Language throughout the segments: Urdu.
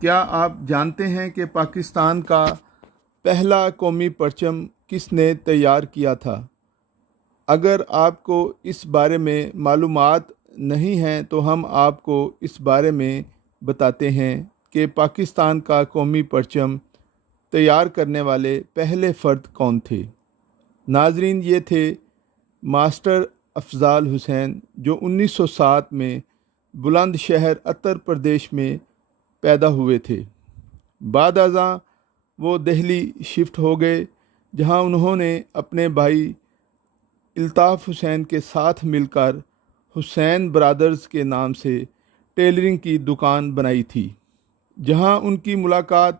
کیا آپ جانتے ہیں کہ پاکستان کا پہلا قومی پرچم کس نے تیار کیا تھا؟ اگر آپ کو اس بارے میں معلومات نہیں ہیں تو ہم آپ کو اس بارے میں بتاتے ہیں کہ پاکستان کا قومی پرچم تیار کرنے والے پہلے فرد کون تھے۔ ناظرین، یہ تھے ماسٹر افضال حسین، جو 1907 میں بلند شہر اتر پردیش میں پیدا ہوئے تھے۔ بعد ازاں وہ دہلی شفٹ ہو گئے، جہاں انہوں نے اپنے بھائی الطاف حسین کے ساتھ مل کر حسین برادرز کے نام سے ٹیلرنگ کی دکان بنائی تھی، جہاں ان کی ملاقات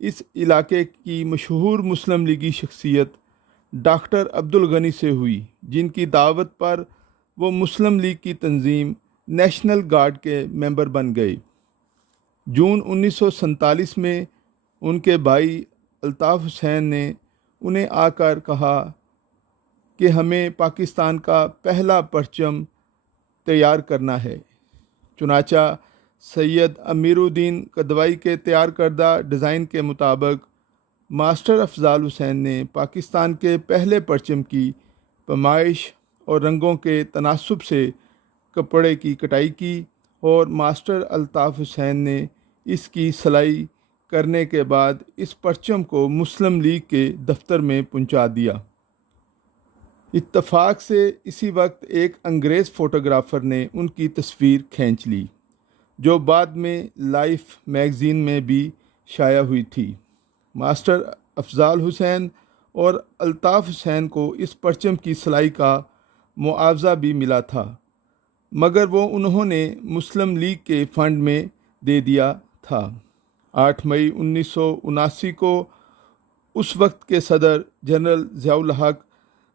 اس علاقے کی مشہور مسلم لیگی شخصیت ڈاکٹر عبدالغنی سے ہوئی، جن کی دعوت پر وہ مسلم لیگ کی تنظیم نیشنل گارڈ کے ممبر بن گئے۔ جون 1947 میں ان کے بھائی الطاف حسین نے انہیں آ کر کہا کہ ہمیں پاکستان کا پہلا پرچم تیار کرنا ہے۔ چنانچہ سید امیر الدین کدوئی کے تیار کردہ ڈیزائن کے مطابق ماسٹر افضال حسین نے پاکستان کے پہلے پرچم کی پیمائش اور رنگوں کے تناسب سے کپڑے کی کٹائی کی، اور ماسٹر الطاف حسین نے اس کی سلائی کرنے کے بعد اس پرچم کو مسلم لیگ کے دفتر میں پہنچا دیا۔ اتفاق سے اسی وقت ایک انگریز فوٹوگرافر نے ان کی تصویر کھینچ لی، جو بعد میں لائف میگزین میں بھی شائع ہوئی تھی۔ ماسٹر افضال حسین اور الطاف حسین کو اس پرچم کی سلائی کا معاوضہ بھی ملا تھا، مگر وہ انہوں نے مسلم لیگ کے فنڈ میں دے دیا تھا۔ 8 مئی 1979 کو اس وقت کے صدر جنرل ضیاء الحق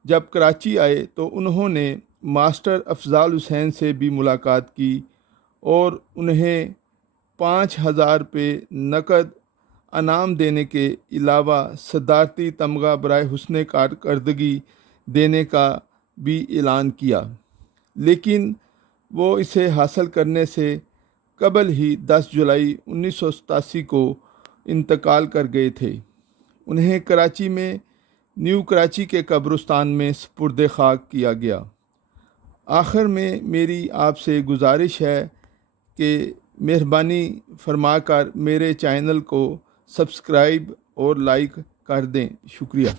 جب کراچی آئے تو انہوں نے ماسٹر افضال حسین سے بھی ملاقات کی اور انہیں 5,000 روپے نقد انعام دینے کے علاوہ صدارتی تمغہ برائے حسن کارکردگی دینے کا بھی اعلان کیا، لیکن وہ اسے حاصل کرنے سے قبل ہی 10 جولائی 1987 کو انتقال کر گئے تھے۔ انہیں کراچی میں نیو کراچی کے قبرستان میں سپرد خاک کیا گیا۔ آخر میں میری آپ سے گزارش ہے کہ مہربانی فرما کر میرے چینل کو سبسکرائب اور لائک کر دیں۔ شکریہ۔